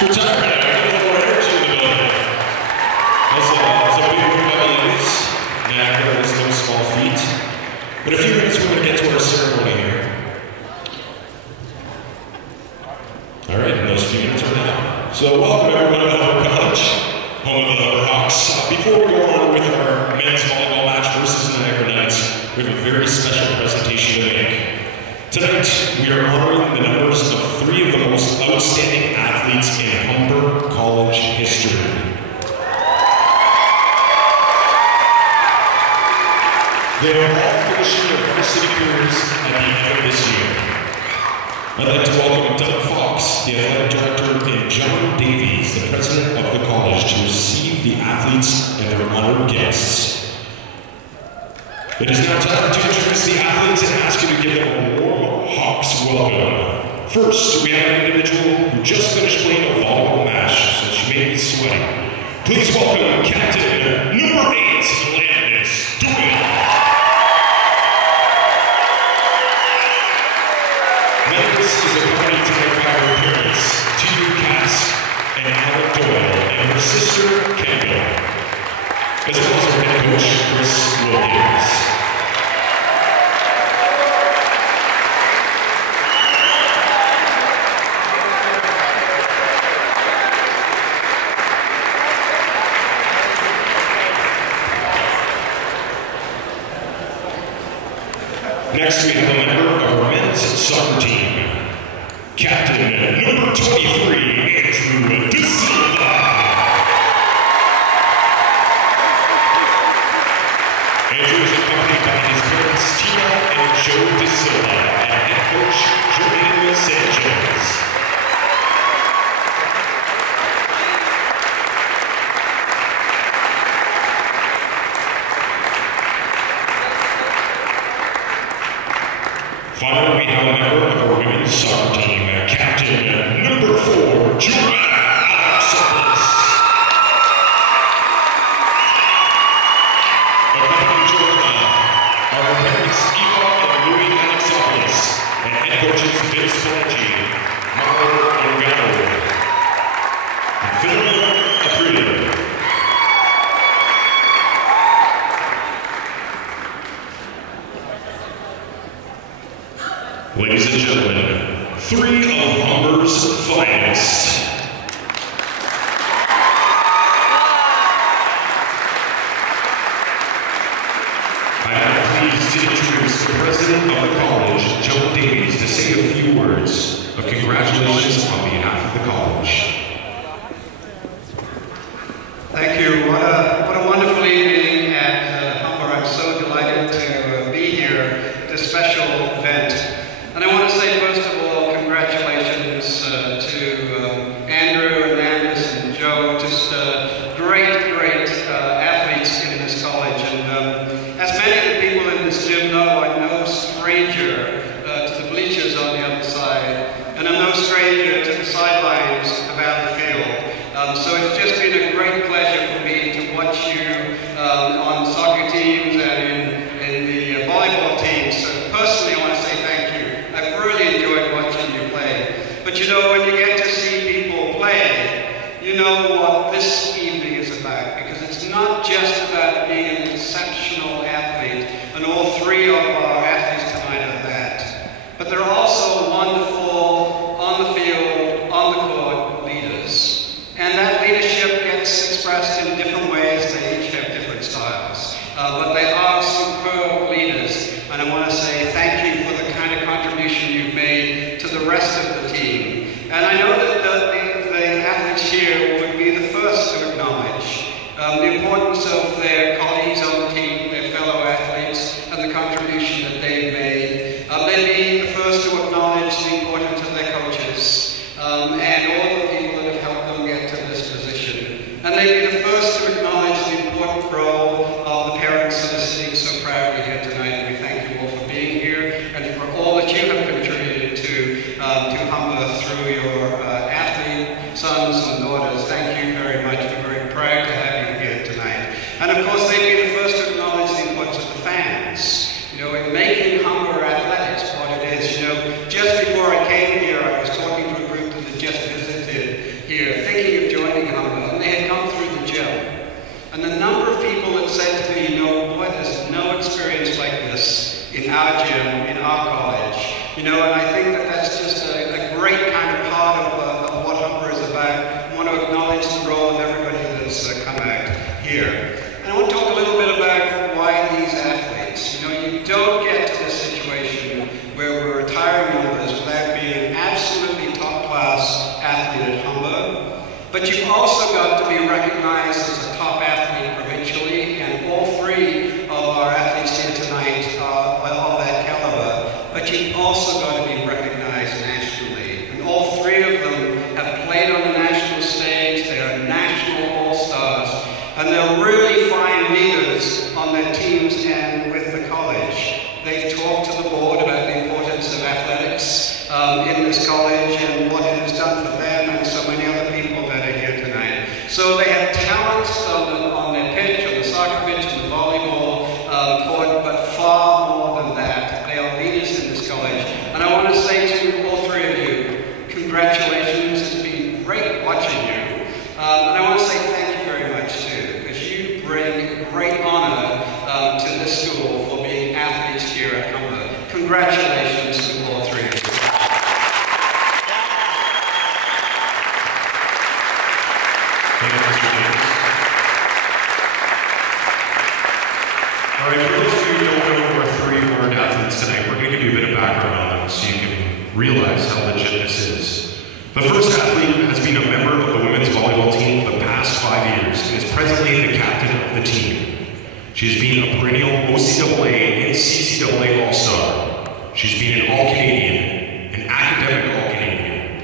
So time right now, get a little more energy in the building. That's a big group of ladies. Nah, it's no small feat. But in a few minutes, we're going to get to our ceremony here. All right, in those few minutes are now. So welcome everyone to Humber College, home of the Hawks. Before we go on with our men's volleyball match versus the Niagara Knights, we have a very special presentation to make. Tonight, we are honoring the numbers of three of the most outstanding athletes in Humber College history. They are all finishing their varsity careers at the end of this year. I'd like to welcome Doug Fox, the athletic director, and John Davies, the president of the college, to receive the athletes and their honored guests. It is now time to introduce the athletes and ask you to give them a warm Hawks welcome. First, we have an individual who just finished playing a volleyball match, so she may be sweating. Please welcome Captain number 8, Landis Doyle. Landis is accompanied today by her parents, T.U. Cass and Alec Doyle, and her sister, Kendall, as well as her head coach, Chris Wilkins. Next, we have a member of our men's soccer team, Captain number 23, Andrew De Silva. Andrew is accompanied by his parents, Tina and Joe De Silva, and head coach, Jordan Sanchez. Finally, we have a member of our women's soccer team, Captain number 4, Jordan Alexopoulos. Accompanying Jordan are her parents, Eva and Louis Alexopoulos, and head coaches Vince Pelleggi, Marco Organo, and Philip Aprilia. Ladies and gentlemen, 3 of Humber's finest. I am pleased to introduce the president of the college, John Davies, to say a few words of congratulations on behalf of the college. Thank you. What a wonderful evening at Humber. I'm so delighted to be here at this special event. And I want to say, first of all, congratulations to Andrew and Landis and Joe, just great athletes in this college. And as many of the people in this gym know, I'm no stranger to the bleachers on the other side, and I'm no stranger to the sidelines about the field. So it's just been a great pleasure for me to watch you on soccer teams and in the volleyball teams. So personally, I want to say thank you. I've really enjoyed watching you play. But you know, when you get to see people play, you know what this evening is about, because it's not just about being an exceptional athlete, and all 3 of our athletes tonight are that. But they're also wonderful on the field, on the court leaders. And that leadership gets expressed in different ways. They each have different styles. But they are superb leaders. And I want to say thank you for the kind of contribution you've made to the rest of the team. And I know that the athletes here would be the first to acknowledge the importance of their colleagues on the team, their fellow athletes, and the contribution that they've made. They'd be the first to acknowledge the importance of their coaches and all the people that have helped them get to this position. And they'd be the first to acknowledge the important role of the parents that are sitting so proudly here tonight. And we thank you all for being here and for all that you have contributed to Humber through your athlete sons and daughters. Thank you very much. We're very proud to have you here tonight. And of course, they'd be the first to acknowledge the importance of the fans. You know, in making Humber athletics what it is. You know, just before I came here, I was talking to a group that had just visited here but you've also got to be recognized as a top athlete provincially, and all three of our athletes here tonight are of that caliber, but you've also got to be recognized nationally. And all three of them have played on the national stage. They are national all-stars, and they're really fine leaders on their teams and with the college. They've talked to the board about the importance of athletics in this college and what it has done for them and so many other people that are here tonight. So they have talents on their pitch, on the soccer pitch, on the volleyball court, but far more than that. They are leaders in this college. And I want to say to all three of you, congratulations. It's been great watching you. And I want to say thank you very much too, because you bring great honor to this school for being athletes here at Humber. Congratulations to all three of you. Thank you, Mr. Davis. All right, for those of you who don't know our three learned athletes tonight, we're going to give you a bit of background on them so you can realize how legit this is. The first athlete has been a member of the women's volleyball team for the past 5 years and is presently the captain of the team. She has been a perennial OCAA and CCAA All-Star. She's been an All-Canadian, an academic All-Canadian.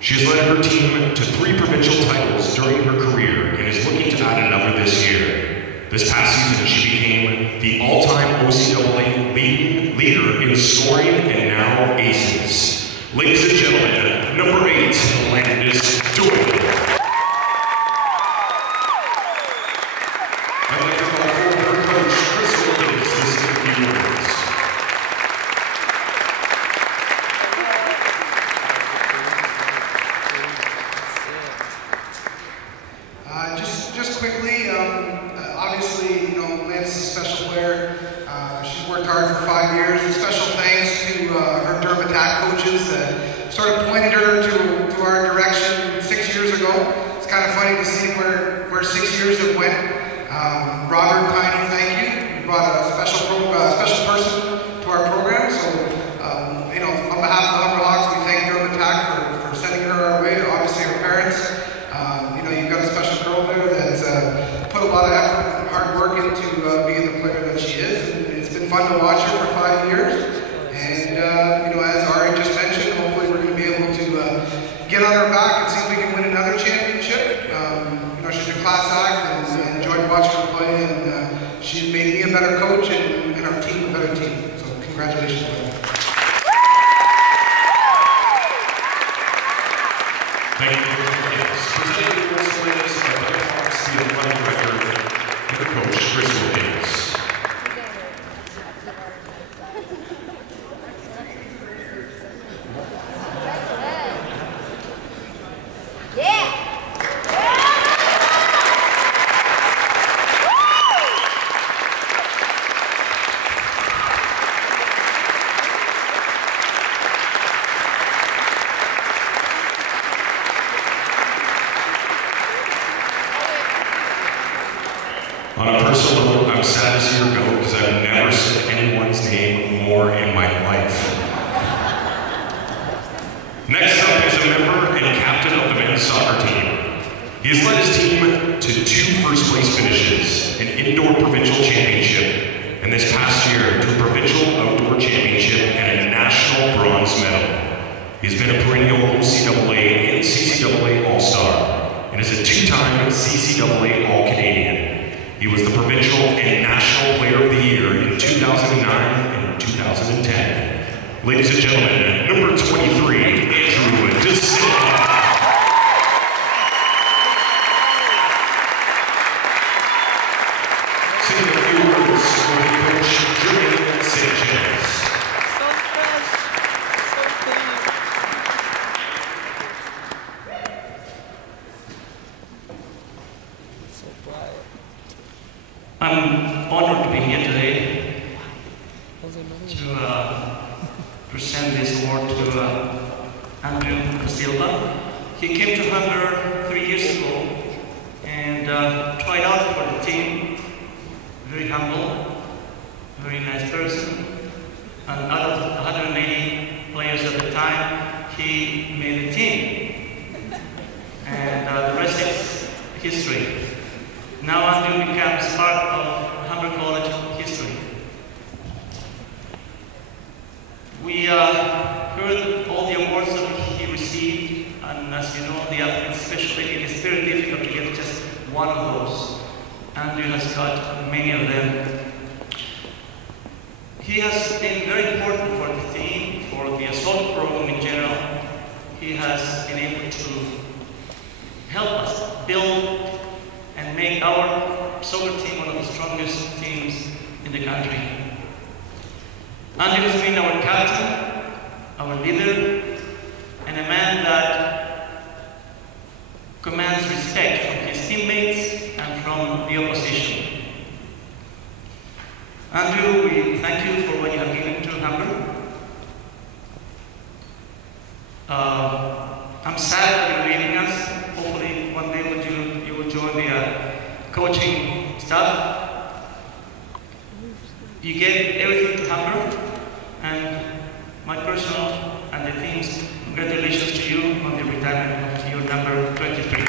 She has led her team to 3 provincial titles during her career and is looking to add another this year. This past season, she became the all-time OCAA leader in scoring and now aces. Ladies and gentlemen, number 8, Landis Doyle. I'd like to call forward her coach, Chris Wilkins, to say a few words. Just quickly, obviously, Lance is a special player. She's worked hard for 5 years. A special thanks to her Durham Attack coaches that sort of pointed her to our direction 6 years ago. It's kind of funny to see where 6 years have went. Robert, Tiny, thank you. You brought a special person to our program. So, on behalf of the Humber Hawks, we thank Durham Attack for sending her our way. Obviously, her parents. You've got a special girl there that's put a lot of effort and hard work into being the player that she is. And it's been fun to watch her for 5 years. And, as Ari just mentioned, hopefully we're going to be able to get on her back and see if we can win another championship. She's a class act and I enjoyed watching her play. And she's made me a better coach and our team a better team. So congratulations to her. Thank you. Presenting the World Slams by the Hawks, the athletic director and the coach, Chris Wilkins. On a personal note, I'm sad to see her go because I've never said anyone's name more in my life. Next up is a member and captain of the men's soccer team. He has led his team to 2 first-place finishes, an indoor provincial championship, and this past year to a provincial outdoor championship and a national bronze medal. He's been a perennial OCAA and CCAA All-Star and is a 2-time CCAA All-Canadian. He was the Provincial and National Player of the Year in 2009 and 2010. Ladies and gentlemen, number 23, Andrew DeSilva. Saying a few words for the coach, Julian Sanchez. So fresh, so clean. So quiet. I'm honored to be here today to present this award to Andrew Silva. He came to Humber 3 years ago and tried out for the team. Very humble, very nice person. And out of 180 players at the time, he made the team. And the rest history. Now Andrew becomes part of Humber College history. We heard all the awards that he received, and as you know, the athletes especially, it is very difficult to get just one of those. Andrew has got many of them. He has been very important for the team, for the assault program in general. He has been able to help us build and make our soccer team one of the strongest teams in the country. Andrew has been our captain, our leader, and a man that commands respect from his teammates and from the opposition. Andrew, we thank you for what you have given to Humber. I'm sad that you're leaving us. Hopefully one day you will join the coaching staff. You gave everything to Humber, and my personal and the team's congratulations to you on the retirement of your number 23.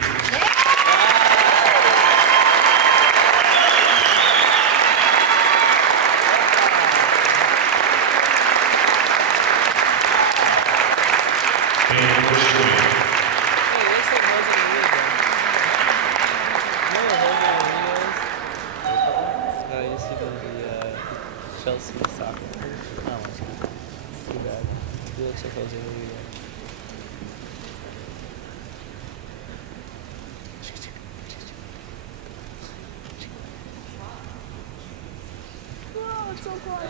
Chelsea soccer. Não, acho que too bad. Deixa eu fazer o vídeo. Oh, it's so quiet.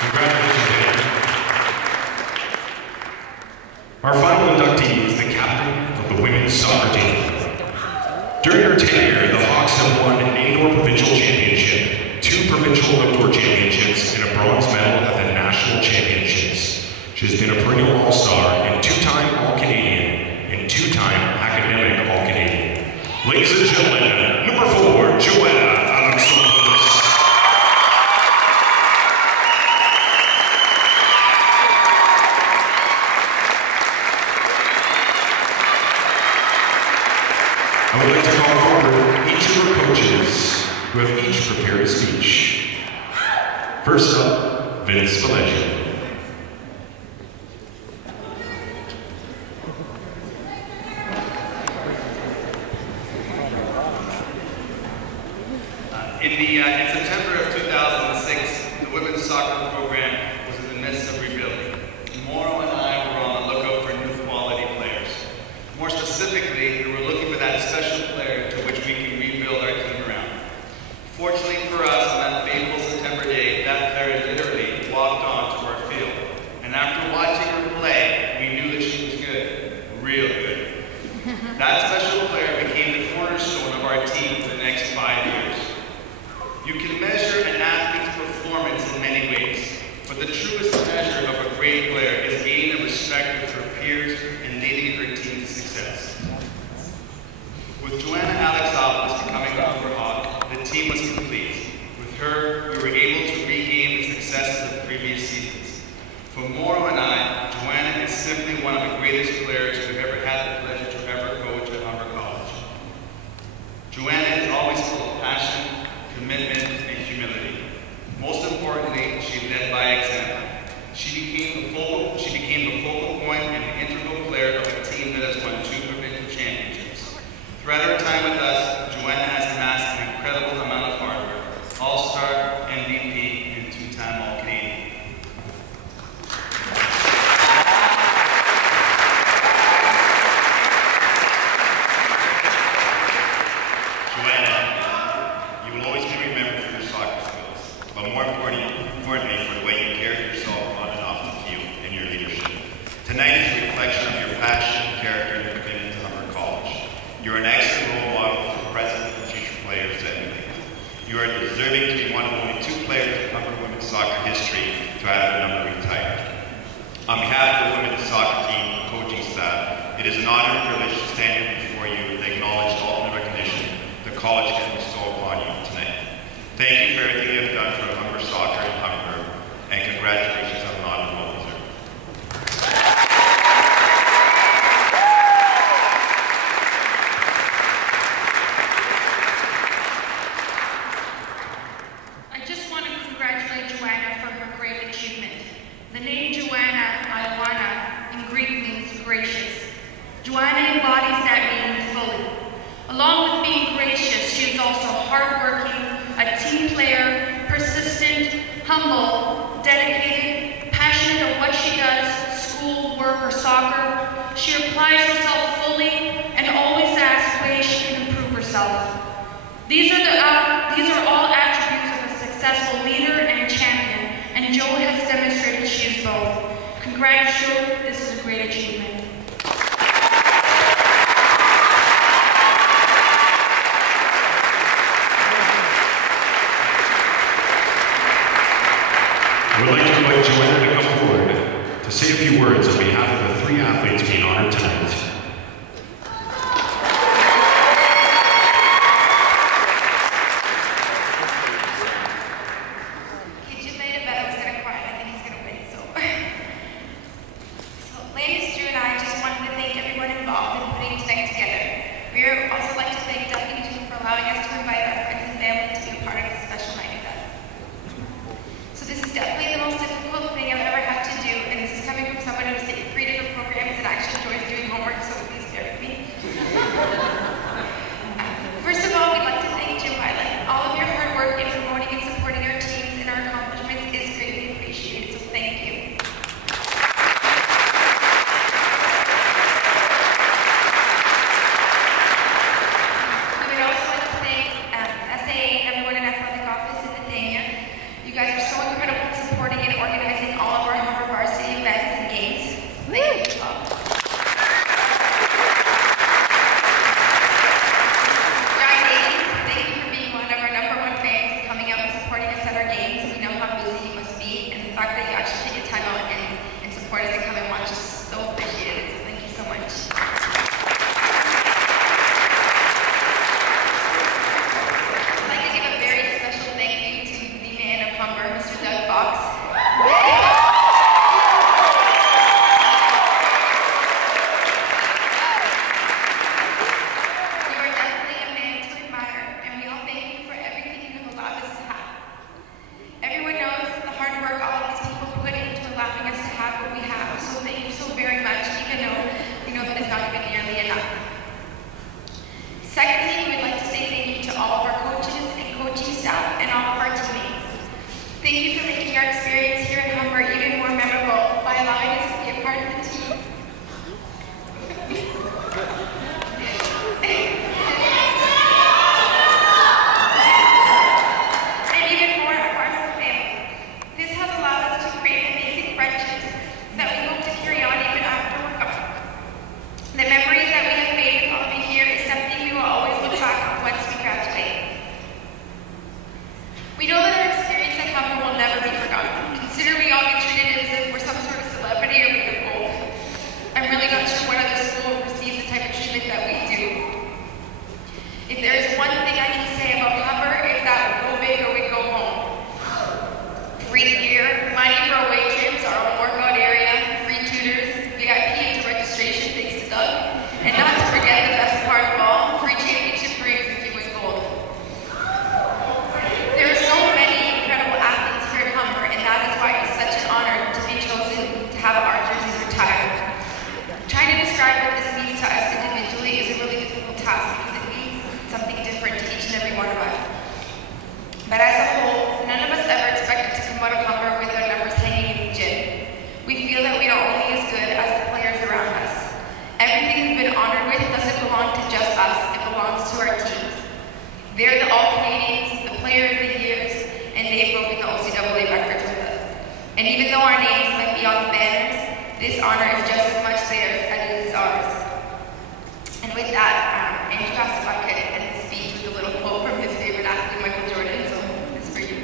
Congratulations, Dan. Our final inductee is the captain of the women's soccer team. During her tenure, the Hawks have won an indoor provincial championship, 2 provincial outdoor championships, and a bronze medal at the national championships. She has been a perennial all-star and 2-time All-Canadian and 2-time academic All-Canadian. Ladies and gentlemen, number 4, Joanna Alexopoulos. I would like to call forward each of our coaches who have each prepared a speech. First up, Vince Vallejo. In September of 2006, the women's soccer program was in the midst of rebuilding. Mauro and I were on the lookout for new quality players. More specifically, we were looking for that special player to which we can rebuild our team around. Fortunately for us, on that fateful September day, that player literally walked onto our field. And after watching her play, we knew that she was good, real good. That special player became the cornerstone of our team for the next 5 years. You can measure an athlete's performance in many ways, but the truest measure of a great player is gaining the respect of her peers and leading her team to success. With Joanna Alexopoulos becoming a Humber Hawk, the team was complete. With her, we were able to regain the successes of previous seasons. For Mauro and I, Joanna is simply one of the greatest players we've ever had the pleasure to ever coach at Humber College. Joanna is always full of passion, commitment, and humility. Most importantly, she led by example. She became the focal point and an integral player of a team that has won 2 provincial championships. Throughout her time with us, Joanna has amassed an incredible amount of hard work. All-star, MVP, and 2-time All-Canadian. Joanna, you will always be remembered for your soccer skills, but more importantly for the way you carry yourself on and off the field and your leadership. Tonight is a reflection of your passion, character, and commitment to Humber College. You are an excellent role model for present and future players to emulate. You are deserving to be one of only 2 players in Humber women's soccer history to have their number retired. On behalf of the women's soccer team and coaching staff, it is an honor and privilege to stand here before you and acknowledge the ultimate recognition the college can bestow upon you tonight. Thank you for everything you have done for Humber soccer in Humber, and congratulations on an honor well deserved. I just want to congratulate Joanna for her great achievement. The name Joanna, Ioana, in Greek means gracious. Joanna embodies that meaning fully. Along with being gracious, she is also hardworking, a team player, persistent, humble, dedicated, passionate at what she does, school, work, or soccer. She applies herself fully and always asks ways she can improve herself. These are all attributes of a successful leader and champion, and Jo has demonstrated she is both. Congrats, Jo, this is a great achievement. We'd like to invite Joanna to come forward to say a few words on behalf of the three athletes being honored tonight. Kid made it, but I was going to cry, and I think he's going to win, so. Ladies, Drew and I just wanted to thank everyone involved in putting tonight together. We would also like to thank Deputy Drew for allowing us to invite our friends and family to be a part of this special night with us. So this is definitely the most difficult thing I've ever had to do, and this is coming from someone who's taken 3 different programs and actually enjoys doing homework, so please bear with me. First of all, we'd like to thank Jim Violet. All of your hard work in promoting and supporting our teams and our accomplishments is greatly appreciated, so thank you. We would also like to thank SAA and everyone in athletic office in Nathania. You guys are so incredible in supporting and organizing all of our Humber varsity events and games. Thank you all. John Davies, thank you for being one of our #1 fans and coming out and supporting us at our games. We know how busy you must be, and the fact that you actually take your time out and support us and come and watch is so appreciated. So thank you so much. I'd like to give a very special thank you to the man of Humber, Mr. Doug Fox. You are definitely a man to admire, and we all thank you for everything you have allowed us to have. Everyone knows the hard work all of these people put into allowing us to have what we have, so thank you so very much, even though we know that it's not going to be nearly enough. Secondly, we'd like to say thank you to all of our coaches and coaching staff and all of our teammates. Thank you for making our experience here at Humber even more memorable by allowing us to be a part of the team. And even more our varsity family. This has allowed us to create amazing friendships that we hope to carry on even after we're gone. The memories that we have made with all of you here is something we will always look back on once we graduate. We know that our experience at Humber will never be forgotten. Consider we all get treated as if we're some sort of celebrity or we have gold. I'm really not sure what other school receives the type of treatment that we do. If there is one thing I can say about Humber, it's that we go big or we go home. Free gear, money for away trips, our own workout area, free tutors, VIP into registration thanks to Doug, and not to forget the best part of all, free championship rings if you win gold. There are so many incredible athletes here at Humber, and that is why it's such an honor to be chosen to have our jerseys retired. Trying to describe what this means to us individually is a really difficult task because it means something different to each and every one of us. But as a whole, none of us ever expected to come out of Humber with our numbers hanging in the gym. We feel that we are only as good as the players around us. Everything we've been honored with doesn't belong to just us, it belongs to our teams. They're the All-Canadians, the Player of the Years, and they've broken the OCAA records with us. And even though our names might be on the banners, this honor is just as much theirs as it is ours. And with that, Andrew asked if I could end the speech with a little quote from his favorite athlete, Michael Jordan, so it's for you.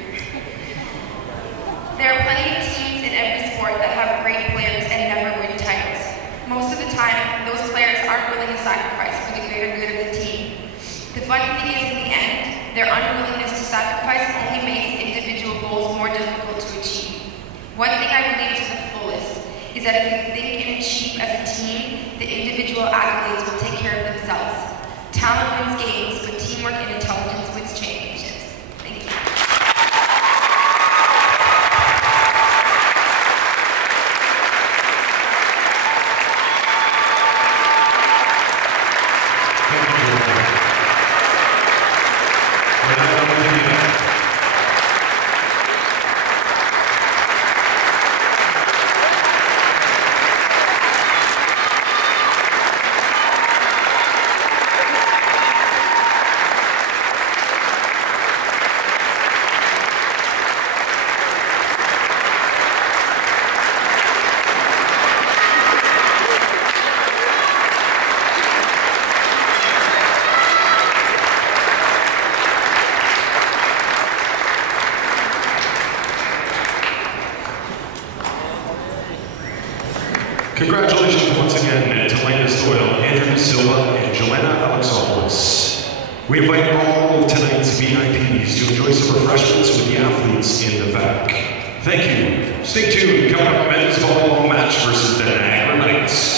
There are plenty of teams in every sport that have great players and never win titles. Most of the time, those players aren't willing to sacrifice for the greater good of the team. The funny thing is, in the end, their unwillingness to sacrifice only makes individual goals more difficult to achieve. One thing I believe to the fullest is that if we think and achieve as a team, the individual accolades will take care of themselves. Talent wins games, but teamwork and intelligence wins championships. Thank you. Congratulations once again to Landis Doyle, Andrew Silva, and Joanna Alexopoulos. We invite all of tonight's VIPs to enjoy some refreshments with the athletes in the back. Thank you. Stay tuned. Coming up, men's volleyball match versus the Niagara Knights.